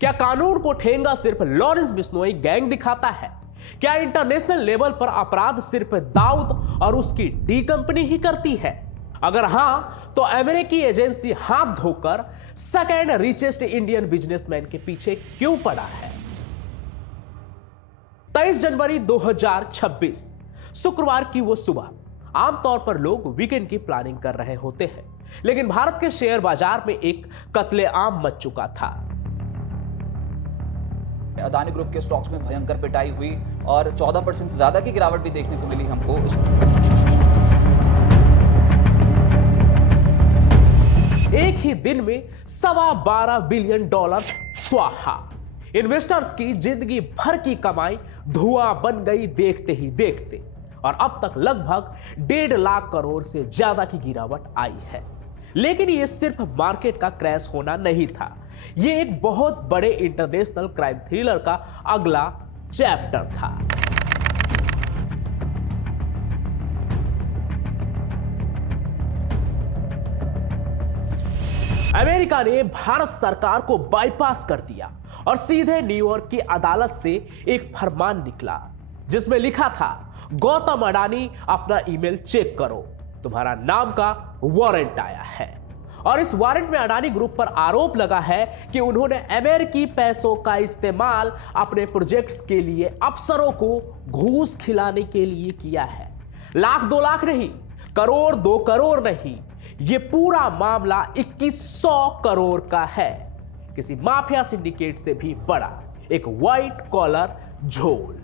क्या कानून को ठेंगा सिर्फ लॉरेंस बिश्नोई गैंग दिखाता है? क्या इंटरनेशनल लेवल पर अपराध सिर्फ दाऊद और उसकी डी कंपनी ही करती है? अगर हां, तो अमेरिकी एजेंसी हाथ धोकर सेकेंड रिचेस्ट इंडियन बिजनेसमैन के पीछे क्यों पड़ा है? 23 जनवरी 2026 शुक्रवार की वो सुबह। आमतौर पर लोग वीकेंड की प्लानिंग कर रहे होते हैं, लेकिन भारत के शेयर बाजार में एक कत्लेआम मच चुका था। अदानी ग्रुप के स्टॉक्स में भयंकर पिटाई हुई और 14% से ज्यादा की गिरावट भी देखने को मिली हमको। एक ही दिन में $12.25 बिलियन स्वाहा। इन्वेस्टर्स की जिंदगी भर की कमाई धुआं बन गई देखते ही देखते, और अब तक लगभग 1.5 लाख करोड़ से ज्यादा की गिरावट आई है। लेकिन यह सिर्फ मार्केट का क्रैश होना नहीं था, यह एक बहुत बड़े इंटरनेशनल क्राइम थ्रिलर का अगला चैप्टर था। अमेरिका ने भारत सरकार को बाईपास कर दिया और सीधे न्यूयॉर्क की अदालत से एक फरमान निकला, जिसमें लिखा था, गौतम अडानी अपना ईमेल चेक करो, तुम्हारा नाम का वारंट आया है। और इस वारंट में अडानी ग्रुप पर आरोप लगा है कि उन्होंने अमेरिकी पैसों का इस्तेमाल अपने प्रोजेक्ट्स के लिए अफसरों को घूस खिलाने के लिए किया है। लाख 2 लाख नहीं, करोड़ 2 करोड़ नहीं, यह पूरा मामला 2100 करोड़ का है। किसी माफिया सिंडिकेट से भी बड़ा एक व्हाइट कॉलर झोल।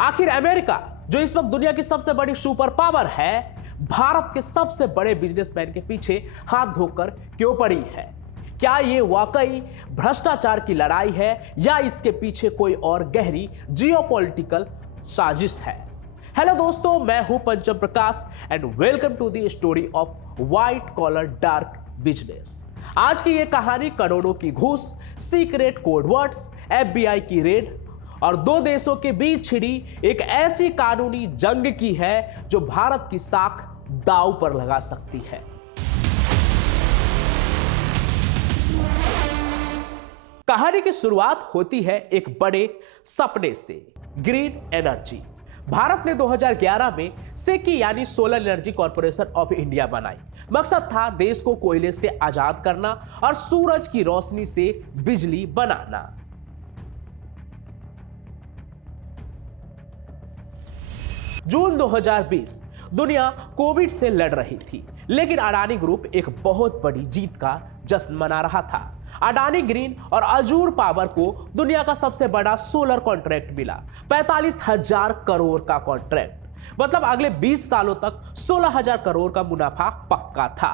आखिर अमेरिका, जो इस वक्त दुनिया की सबसे बड़ी सुपर पावर है, भारत के सबसे बड़े बिजनेसमैन के पीछे हाथ धोकर क्यों पड़ी है? क्या यह वाकई भ्रष्टाचार की लड़ाई है या इसके पीछे कोई और गहरी जियोपॉलिटिकल साजिश है? हेलो दोस्तों, मैं हूं Pancham Prakash and welcome to the story of white collar dark business. आज की यह कहानी करोड़ों की घूस, सीक्रेट कोडवर्ड्स, FBI की रेड और 2 देशों के बीच छिड़ी एक ऐसी कानूनी जंग की है जो भारत की साख दांव पर लगा सकती है। कहानी की शुरुआत होती है एक बड़े सपने से, ग्रीन एनर्जी। भारत ने 2011 में सेकी यानी solar energy corporation of India बनाई। मकसद था देश को कोयले से आजाद करना और सूरज की रोशनी से बिजली बनाना। जून 2020 दुनिया कोविड से लड़ रही थी, लेकिन अडानी ग्रुप एक बहुत बड़ी जीत का जश्न मना रहा था। अडानी ग्रीन और अजूर पावर को दुनिया का सबसे बड़ा सोलर कॉन्ट्रैक्ट मिला, 45,000 करोड़ का कॉन्ट्रैक्ट। मतलब अगले 20 सालों तक 16,000 करोड़ का मुनाफा पक्का था।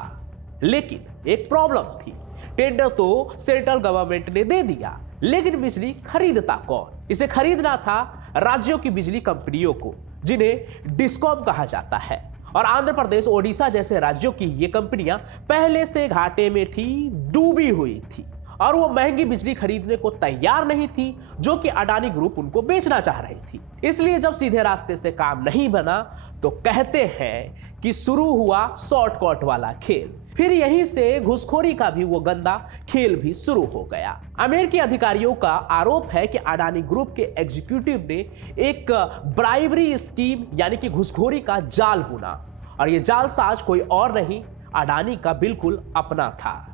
लेकिन एक प्रॉब्लम थी, टेंडर तो सेंट्रल गवर्नमेंट ने दे दिया, लेकिन बिजली खरीदता कौन? इसे खरीदना था राज्यों की बिजली कंपनियों को, जिन्हें डिस्कॉम कहा जाता है। और आंध्र प्रदेश, ओडिशा जैसे राज्यों की ये कंपनियां पहले से घाटे में थी, डूबी हुई थी, और वो महंगी बिजली खरीदने को तैयार नहीं थी, जो कि अडानी ग्रुप उनको बेचना चाह रही थी। इसलिए जब सीधे रास्ते से काम नहीं बना, तो कहते हैं कि शुरू हुआ शॉर्टकट वाला खेल। फिर यहीं से घुसखोरी का भी वो गंदा खेल भी शुरू हो गया। अमेरिकी अधिकारियों का आरोप है कि अडानी ग्रुप के एग्जीक्यूटिव ने एक ब्राइबरी स्कीम यानी कि घुसखोरी का जाल बुना, और यह जालसाज कोई और नहीं, अडानी का बिल्कुल अपना था।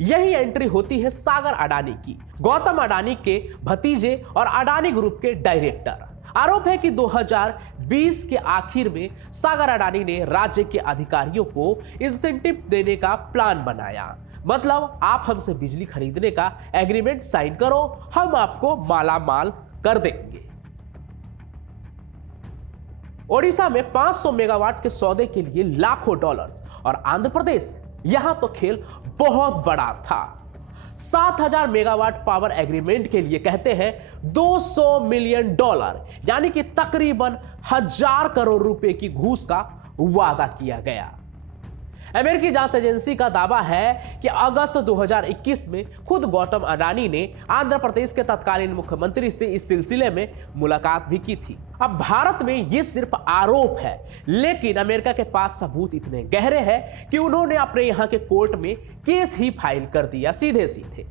यही एंट्री होती है सागर अडानी की, गौतम अडानी के भतीजे और अडानी ग्रुप के डायरेक्टर। आरोप है कि 2020 के आखिर में सागर अडानी ने राज्य के अधिकारियों को इंसेंटिव देने का प्लान बनाया। मतलब, आप हमसे बिजली खरीदने का एग्रीमेंट साइन करो, हम आपको माला माल कर देंगे। ओडिशा में 500 मेगावाट के सौदे के लिए लाखों डॉलर्स, और आंध्र प्रदेश, यहां तो खेल बहुत बड़ा था। 7,000 मेगावाट पावर एग्रीमेंट के लिए कहते हैं $200 मिलियन, यानी कि तकरीबन 1,000 करोड़ रुपए की घूस का वादा किया गया। अमेरिकी जांच एजेंसी का दावा है कि अगस्त 2021 में खुद गौतम अडानी ने आंध्र प्रदेश के तत्कालीन मुख्यमंत्री से इस सिलसिले में मुलाकात भी की थी। अब भारत में ये सिर्फ आरोप है, लेकिन अमेरिका के पास सबूत इतने गहरे हैं कि उन्होंने अपने यहाँ के कोर्ट में केस ही फाइल कर दिया सीधे सीधे।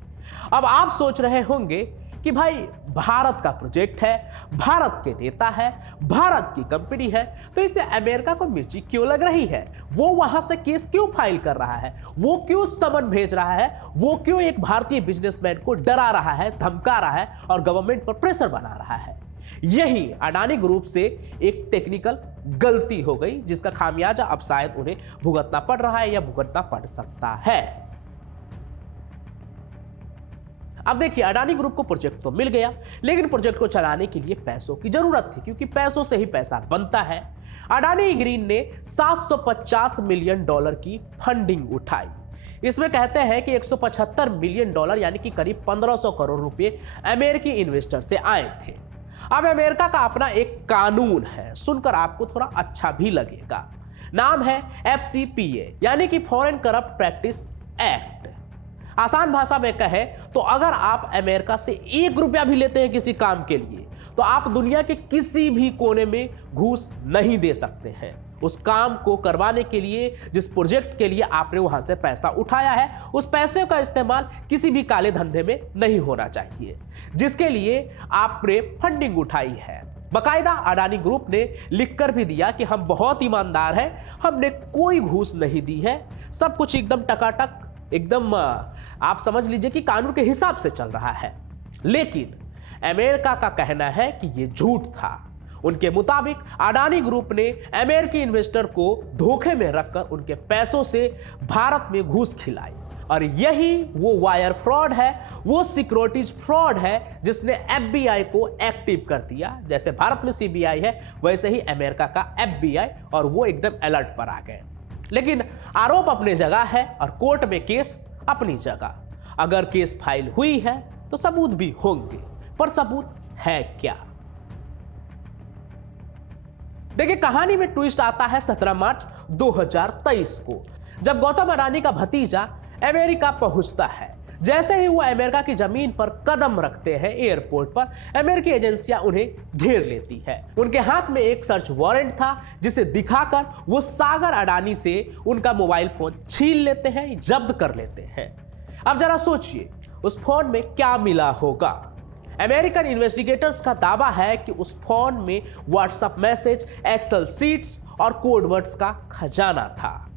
अब आप सोच रहे होंगे कि भाई भारत का प्रोजेक्ट है, भारत के नेता है, भारत की कंपनी है, तो इसे अमेरिका को मिर्ची क्यों लग रही है? वो वहां से केस क्यों फाइल कर रहा है? वो क्यों समन भेज रहा है? वो क्यों एक भारतीय बिजनेसमैन को डरा रहा है, धमका रहा है और गवर्नमेंट पर प्रेशर बना रहा है? यही अडानी ग्रुप से एक टेक्निकल गलती हो गई, जिसका खामियाजा अब शायद उन्हें भुगतना पड़ रहा है या भुगतना पड़ सकता है। अब देखिए, अडानी ग्रुप को प्रोजेक्ट तो मिल गया, लेकिन प्रोजेक्ट को चलाने के लिए पैसों की जरूरत थी, क्योंकि पैसों से ही पैसा बनता है। अडानी ग्रीन ने $750 मिलियन की फंडिंग उठाई। इसमें कहते हैं कि $175 मिलियन यानी कि करीब 1500 करोड़ रुपए अमेरिकी इन्वेस्टर से आए थे। अब अमेरिका का अपना एक कानून है, सुनकर आपको थोड़ा अच्छा भी लगेगा। नाम है FCPA यानी कि फॉरेन करप्ट प्रैक्टिस एक्ट। आसान भाषा में कहे तो अगर आप अमेरिका से ₹1 भी लेते हैं किसी काम के लिए, तो आप दुनिया के किसी भी कोने में घूस नहीं दे सकते हैं। उस काम को करवाने के लिए, जिस प्रोजेक्ट के लिए आपने वहां से पैसा उठाया है, उस पैसे का इस्तेमाल किसी भी काले धंधे में नहीं होना चाहिए जिसके लिए आपने फंडिंग उठाई है। बकायदा अडानी ग्रुप ने लिखकर भी दिया कि हम बहुत ईमानदार हैं, हमने कोई घूस नहीं दी है, सब कुछ एकदम टकाटक, एकदम आप समझ लीजिए कि कानून के हिसाब से चल रहा है। लेकिन अमेरिका का कहना है कि यह झूठ था। उनके मुताबिक अडानी ग्रुप ने अमेरिकी इन्वेस्टर को धोखे में रखकर उनके पैसों से भारत में घूस खिलाई, और यही वो वायर फ्रॉड है, वो सिक्योरिटीज फ्रॉड है जिसने FBI को एक्टिव कर दिया। जैसे भारत में CBI है, वैसे ही अमेरिका का FBI, और वो एकदम अलर्ट पर आ गए। लेकिन आरोप अपनी जगह है और कोर्ट में केस अपनी जगह। अगर केस फाइल हुई है तो सबूत भी होंगे, पर सबूत है क्या? देखिए, कहानी में ट्विस्ट आता है 17 मार्च 2023 को, जब गौतम अडानी का भतीजा अमेरिका पहुंचता है। जैसे ही वो अमेरिका की जमीन पर कदम रखते हैं, एयरपोर्ट पर अमेरिकी एजेंसियां उन्हें घेर लेती है। उनके हाथ में एक सर्च वारंट था, जिसे दिखाकर वो सागर अडानी से उनका मोबाइल फोन छीन लेते हैं, जब्त कर लेते हैं। अब जरा सोचिए, उस फोन में क्या मिला होगा? अमेरिकन इन्वेस्टिगेटर्स का दावा है कि उस फोन में व्हाट्सएप मैसेज, एक्सेल शीट्स और कोडवर्ड्स का खजाना था।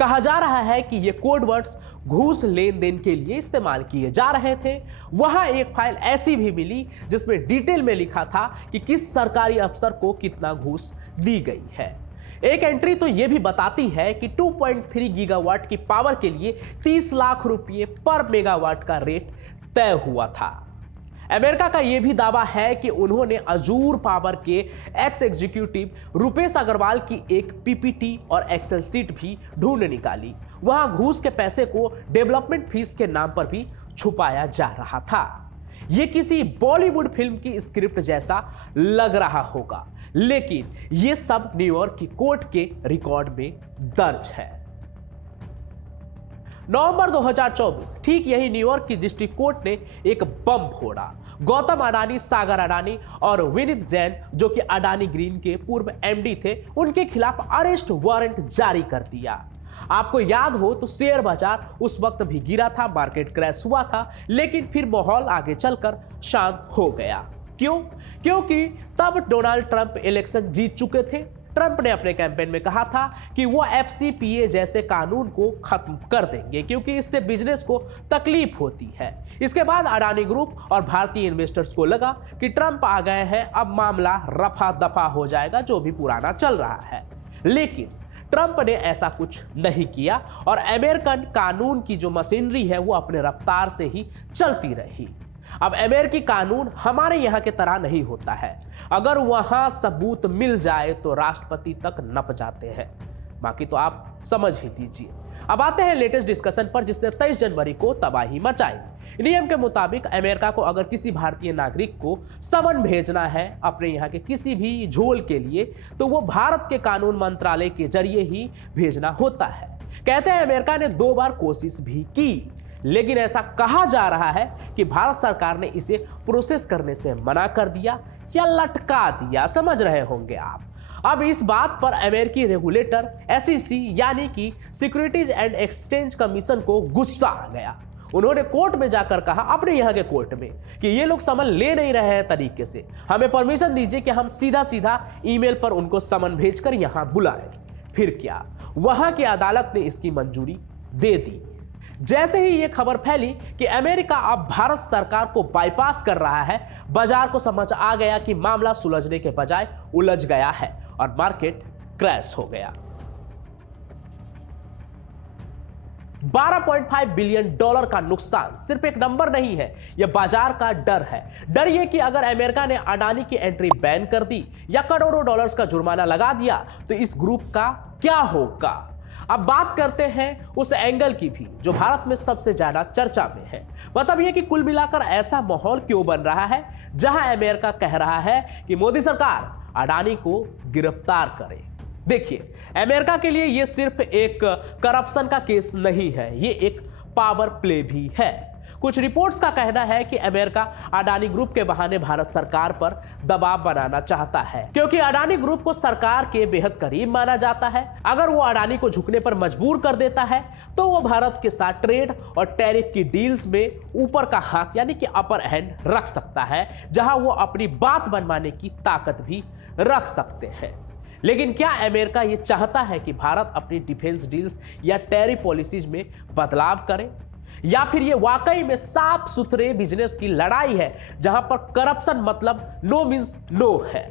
कहा जा रहा है कि ये कोडवर्ड्स घूस लेन देन के लिए इस्तेमाल किए जा रहे थे। वहां एक फाइल ऐसी भी मिली जिसमें डिटेल में लिखा था कि किस सरकारी अफसर को कितना घूस दी गई है। एक एंट्री तो यह भी बताती है कि 2.3 गीगावाट की पावर के लिए 30 लाख रुपए पर मेगावाट का रेट तय हुआ था। अमेरिका का यह भी दावा है कि उन्होंने अजूर पावर के एक्स एग्जीक्यूटिव रुपेश अग्रवाल की एक PPT और एक्सेल सीट भी ढूंढ निकाली। वहां घूस के पैसे को डेवलपमेंट फीस के नाम पर भी छुपाया जा रहा था। यह किसी बॉलीवुड फिल्म की स्क्रिप्ट जैसा लग रहा होगा, लेकिन यह सब न्यूयॉर्क की कोर्ट के रिकॉर्ड में दर्ज है। नवंबर 2024, ठीक यही न्यूयॉर्क की डिस्ट्रिक्ट कोर्ट ने एक बम फोड़ा। गौतम अडानी, सागर अडानी और विनीत जैन, जो कि अडानी ग्रीन के पूर्व MD थे, उनके खिलाफ अरेस्ट वारंट जारी कर दिया। आपको याद हो तो शेयर बाजार उस वक्त भी गिरा था, मार्केट क्रैश हुआ था, लेकिन फिर माहौल आगे चलकर शांत हो गया। क्यों? क्योंकि तब डोनाल्ड ट्रंप इलेक्शन जीत चुके थे। ट्रंप ने अपने कैंपेन में कहा था कि वो FCPA जैसे कानून को खत्म कर देंगे, क्योंकि इससे बिजनेस को तकलीफ होती है। इसके बाद अडानी ग्रुप और भारतीय इन्वेस्टर्स को लगा कि ट्रंप आ गए हैं, अब मामला रफा दफा हो जाएगा, जो भी पुराना चल रहा है। लेकिन ट्रंप ने ऐसा कुछ नहीं किया और अमेरिकन कानून की जो मशीनरी है वो अपने रफ्तार से ही चलती रही। अब अमेरिकी कानून हमारे यहाँ के तरह नहीं होता है। अगर वहां सबूत मिल जाए तो राष्ट्रपति तक नप जाते हैं। बाकी तो आप समझ ही लीजिए। अब आते हैं लेटेस्ट डिस्कशन पर, जिसने 23 जनवरी को तबाही मचाई। नियम के मुताबिक अमेरिका को अगर किसी भारतीय नागरिक को समन भेजना है अपने यहाँ के किसी भी झोल के लिए, तो वो भारत के कानून मंत्रालय के जरिए ही भेजना होता है। कहते हैं अमेरिका ने 2 बार कोशिश भी की, लेकिन ऐसा कहा जा रहा है कि भारत सरकार ने इसे प्रोसेस करने से मना कर दिया या लटका दिया। समझ रहे होंगे आप। अब इस बात पर अमेरिकी रेगुलेटर SEC यानी कि सिक्योरिटीज एंड एक्सचेंज कमीशन को गुस्सा आ गया। उन्होंने कोर्ट में जाकर कहा, अपने यहाँ के कोर्ट में, कि ये लोग समन ले नहीं रहे हैं तरीके से, हमें परमिशन दीजिए कि हम सीधा सीधा ईमेल पर उनको समन भेजकर यहाँ बुलाएं। फिर क्या, वहां की अदालत ने इसकी मंजूरी दे दी। जैसे ही यह खबर फैली कि अमेरिका अब भारत सरकार को बाईपास कर रहा है, बाजार को समझ आ गया कि मामला सुलझने के बजाय उलझ गया है और मार्केट क्रैश हो गया। $12.5 बिलियन का नुकसान सिर्फ एक नंबर नहीं है, यह बाजार का डर है। डर यह कि अगर अमेरिका ने अडानी की एंट्री बैन कर दी या करोड़ों डॉलर्स का जुर्माना लगा दिया तो इस ग्रुप का क्या होगा। अब बात करते हैं उस एंगल की भी जो भारत में सबसे ज्यादा चर्चा में है। मतलब यह कि कुल मिलाकर ऐसा माहौल क्यों बन रहा है जहां अमेरिका कह रहा है कि मोदी सरकार अडानी को गिरफ्तार करे। देखिए, अमेरिका के लिए यह सिर्फ एक करप्शन का केस नहीं है, यह एक पावर प्ले भी है। कुछ रिपोर्ट्स का कहना है कि अमेरिका अडानी ग्रुप के बहाने भारत सरकार पर दबाव बनाना चाहता है, क्योंकि अडानी ग्रुप को सरकार के बेहद करीब माना जाता है। अगर वो अडानी को झुकने पर मजबूर कर देता है तो वो भारत के साथ ट्रेड और टैरिफ की डील्स में ऊपर का हाथ यानी कि अपर हैंड रख सकता है, जहां वो अपनी बात मनवाने की ताकत भी रख सकते हैं। लेकिन क्या अमेरिका ये चाहता है कि भारत अपनी डिफेंस डील्स या टैरिफ पॉलिसीज में बदलाव करे, या फिर ये वाकई में साफ सुथरे बिजनेस की लड़ाई है जहां पर करप्शन मतलब नो मींस नो है।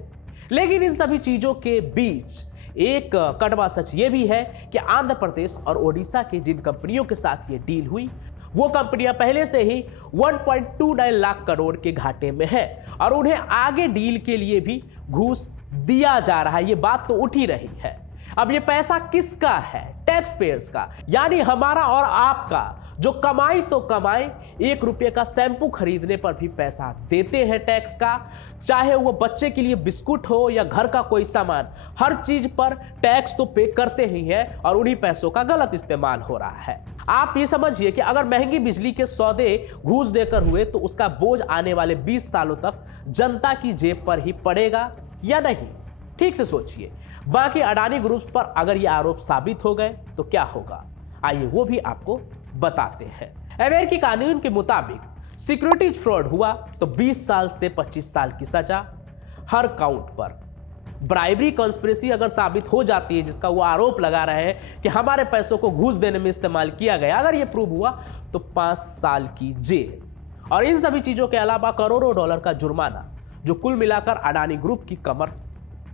लेकिन इन सभी चीजों के बीच एक कड़वा सच ये भी है कि आंध्र प्रदेश और ओडिशा की जिन कंपनियों के साथ ये डील हुई, वो कंपनियां पहले से ही 1.29 लाख करोड़ के घाटे में है और उन्हें आगे डील के लिए भी घूस दिया जा रहा है। ये बात तो उठ ही रही है। अब ये पैसा किसका है? टैक्स पेयर्स का, यानी हमारा और आपका, जो कमाई तो कमाए, 1 रुपये का शैम्पू खरीदने पर भी पैसा देते हैं टैक्स का, चाहे वो बच्चे के लिए बिस्कुट हो या घर का कोई सामान, हर चीज पर टैक्स तो पे करते ही हैं और उन्हीं पैसों का गलत इस्तेमाल हो रहा है। आप ये समझिए कि अगर महंगी बिजली के सौदे घूस देकर हुए तो उसका बोझ आने वाले 20 सालों तक जनता की जेब पर ही पड़ेगा या नहीं? ठीक से सोचिए। बाकी अडानी ग्रुप पर अगर ये आरोप साबित हो गए तो क्या होगा, आइए वो भी आपको बताते हैं। अमेरिकी कानून के मुताबिक सिक्योरिटीज फ्रॉड हुआ तो 20 साल से 25 साल की सजा हर काउंट पर। ब्राइबरी कॉन्स्पिरेसी अगर साबित हो जाती है, जिसका वो आरोप लगा रहे हैं कि हमारे पैसों को घूस देने में इस्तेमाल किया गया, अगर ये प्रूव हुआ तो 5 साल की जेल। और इन सभी चीजों के अलावा करोड़ों डॉलर का जुर्माना, जो कुल मिलाकर अडानी ग्रुप की कमर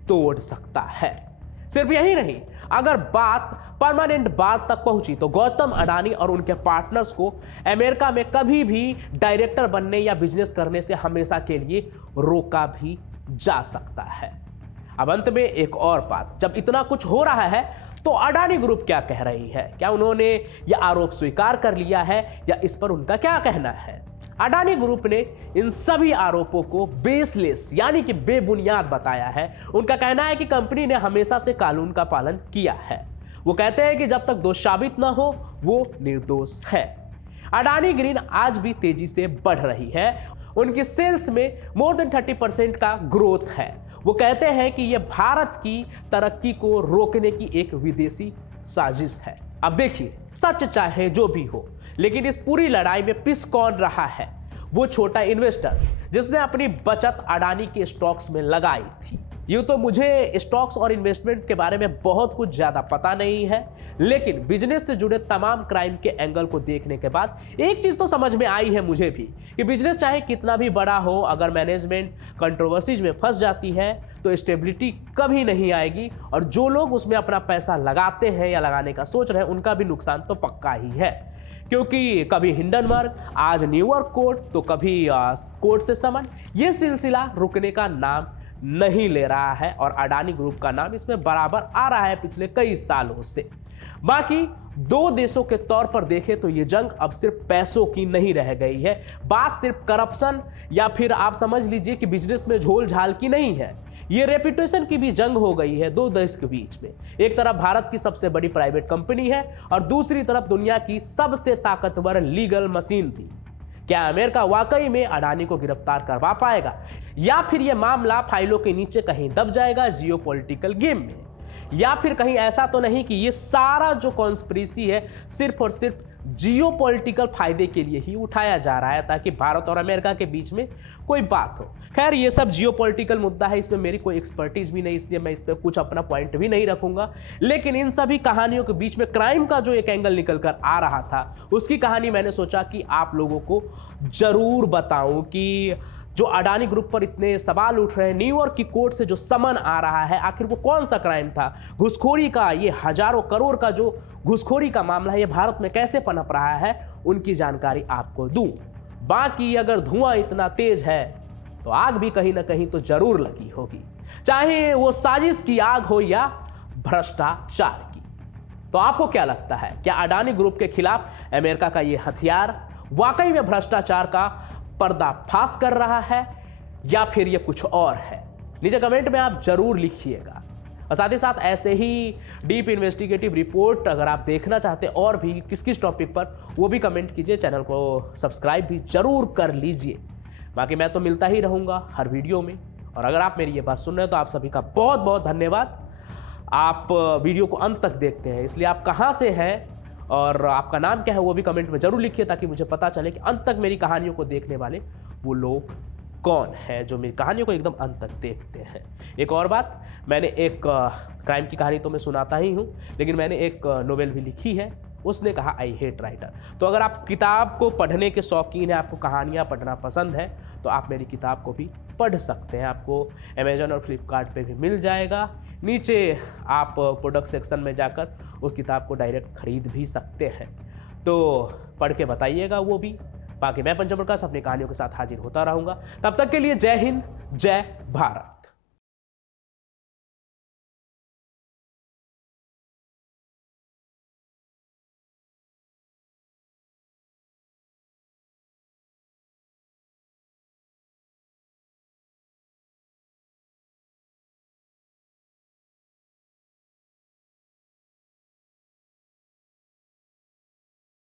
तोड़ सकता है। सिर्फ यही नहीं, अगर बात परमानेंट बात तक पहुंची तो गौतम अडानी और उनके पार्टनर्स को अमेरिका में कभी भी डायरेक्टर बनने या बिजनेस करने से हमेशा के लिए रोका भी जा सकता है। अब अंत में एक और बात, जब इतना कुछ हो रहा है तो अडानी ग्रुप क्या कह रही है? क्या उन्होंने यह आरोप स्वीकार कर लिया है या इस पर उनका क्या कहना है? अडानी ग्रुप ने इन सभी आरोपों को बेसलेस यानी कि बेबुनियाद बताया है। उनका कहना है कि कंपनी ने हमेशा से कानून का पालन किया है। वो कहते हैं कि जब तक दोष साबित ना हो वो निर्दोष है। अडानी ग्रीन आज भी तेजी से बढ़ रही है। उनकी सेल्स में मोर देन 30% का ग्रोथ है। वो कहते हैं कि यह भारत की तरक्की को रोकने की एक विदेशी साजिश है। अब देखिए, सच चाहे जो भी हो, लेकिन इस पूरी लड़ाई में पिस कौन रहा है? वो छोटा इन्वेस्टर जिसने अपनी बचत अडानी के स्टॉक्स में लगाई थी। यूं तो मुझे स्टॉक्स और इन्वेस्टमेंट के बारे में बहुत कुछ ज्यादा पता नहीं है, लेकिन बिजनेस से जुड़े तमाम क्राइम के एंगल को देखने के बाद एक चीज तो समझ में आई है मुझे भी कि बिजनेस चाहे कितना भी बड़ा हो, अगर मैनेजमेंट कंट्रोवर्सीज में फंस जाती है तो स्टेबिलिटी कभी नहीं आएगी और जो लोग उसमें अपना पैसा लगाते हैं या लगाने का सोच रहे हैं उनका भी नुकसान तो पक्का ही है। क्योंकि कभी हिंडनबर्ग, आज न्यूयॉर्क कोर्ट, तो कभी कोर्ट से समन, ये सिलसिला रुकने का नाम नहीं ले रहा है और अडानी ग्रुप का नाम इसमें बराबर आ रहा है पिछले कई सालों से। बाकी दो देशों के तौर पर देखें तो ये जंग अब सिर्फ पैसों की नहीं रह गई है। बात सिर्फ करप्शन या फिर आप समझ लीजिए कि बिजनेस में झोल झाल की नहीं है। ये रेपुटेशन की भी जंग हो गई है दो देश के बीच में। एक तरफ भारत की सबसे बड़ी प्राइवेट कंपनी है और दूसरी तरफ दुनिया की सबसे ताकतवर लीगल मशीन थी। क्या अमेरिका वाकई में अडानी को गिरफ्तार करवा पाएगा या फिर यह मामला फाइलों के नीचे कहीं दब जाएगा जियोपॉलिटिकल गेम में? या फिर कहीं ऐसा तो नहीं कि ये सारा जो कॉन्स्पिरेसी है सिर्फ और सिर्फ जियोपॉलिटिकल फायदे के लिए ही उठाया जा रहा है ताकि भारत और अमेरिका के बीच में कोई बात हो? खैर, ये सब जियोपॉलिटिकल मुद्दा है, इसमें मेरी कोई एक्सपर्टीज भी नहीं, इसलिए मैं इस पर कुछ अपना पॉइंट भी नहीं रखूंगा। लेकिन इन सभी कहानियों के बीच में क्राइम का जो एक एंगल निकल कर आ रहा था, उसकी कहानी मैंने सोचा कि आप लोगों को जरूर बताऊं कि जो अडानी ग्रुप पर इतने सवाल उठ रहे हैं, न्यूयॉर्क की कोर्ट से जो समन आ रहा है, आखिर वो कौन सा क्राइम था? घुसखोरी का, ये हजारों करोड़ का जो घुसखोरी का मामला है, ये भारत में कैसे पनप रहा है, उनकी जानकारी आपको दूं। बाकी अगर धुआं इतना तेज है तो आग भी कहीं ना कहीं तो जरूर लगी होगी, चाहे वो साजिश की आग हो या भ्रष्टाचार की। तो आपको क्या लगता है, क्या अडानी ग्रुप के खिलाफ अमेरिका का ये हथियार वाकई में भ्रष्टाचार का पर्दाफाश कर रहा है या फिर ये कुछ और है? नीचे कमेंट में आप जरूर लिखिएगा। और साथ ही साथ ऐसे ही डीप इन्वेस्टिगेटिव रिपोर्ट अगर आप देखना चाहते हैं और भी किस किस टॉपिक पर, वो भी कमेंट कीजिए। चैनल को सब्सक्राइब भी जरूर कर लीजिए। बाकी मैं तो मिलता ही रहूंगा हर वीडियो में। और अगर आप मेरी ये बात सुन रहे हो तो आप सभी का बहुत बहुत धन्यवाद। आप वीडियो को अंत तक देखते हैं, इसलिए आप कहाँ से हैं और आपका नाम क्या है वो भी कमेंट में जरूर लिखिए ताकि मुझे पता चले कि अंत तक मेरी कहानियों को देखने वाले वो लोग कौन है जो मेरी कहानियों को एकदम अंत तक देखते हैं। एक और बात, मैंने एक क्राइम की कहानी तो मैं सुनाता ही हूँ, लेकिन मैंने एक नोवेल भी लिखी है। उसने कहा आई हेट राइटर। तो अगर आप किताब को पढ़ने के शौकीन हैं, आपको कहानियाँ पढ़ना पसंद है, तो आप मेरी किताब को भी पढ़ सकते हैं। आपको अमेजन और फ्लिपकार्ट पे भी मिल जाएगा। नीचे आप प्रोडक्ट सेक्शन में जाकर उस किताब को डायरेक्ट खरीद भी सकते हैं। तो पढ़ के बताइएगा वो भी। बाकी मैं पंचम प्रकाश अपनी कहानियों के साथ हाजिर होता रहूँगा। तब तक के लिए जय हिंद, जय भारत।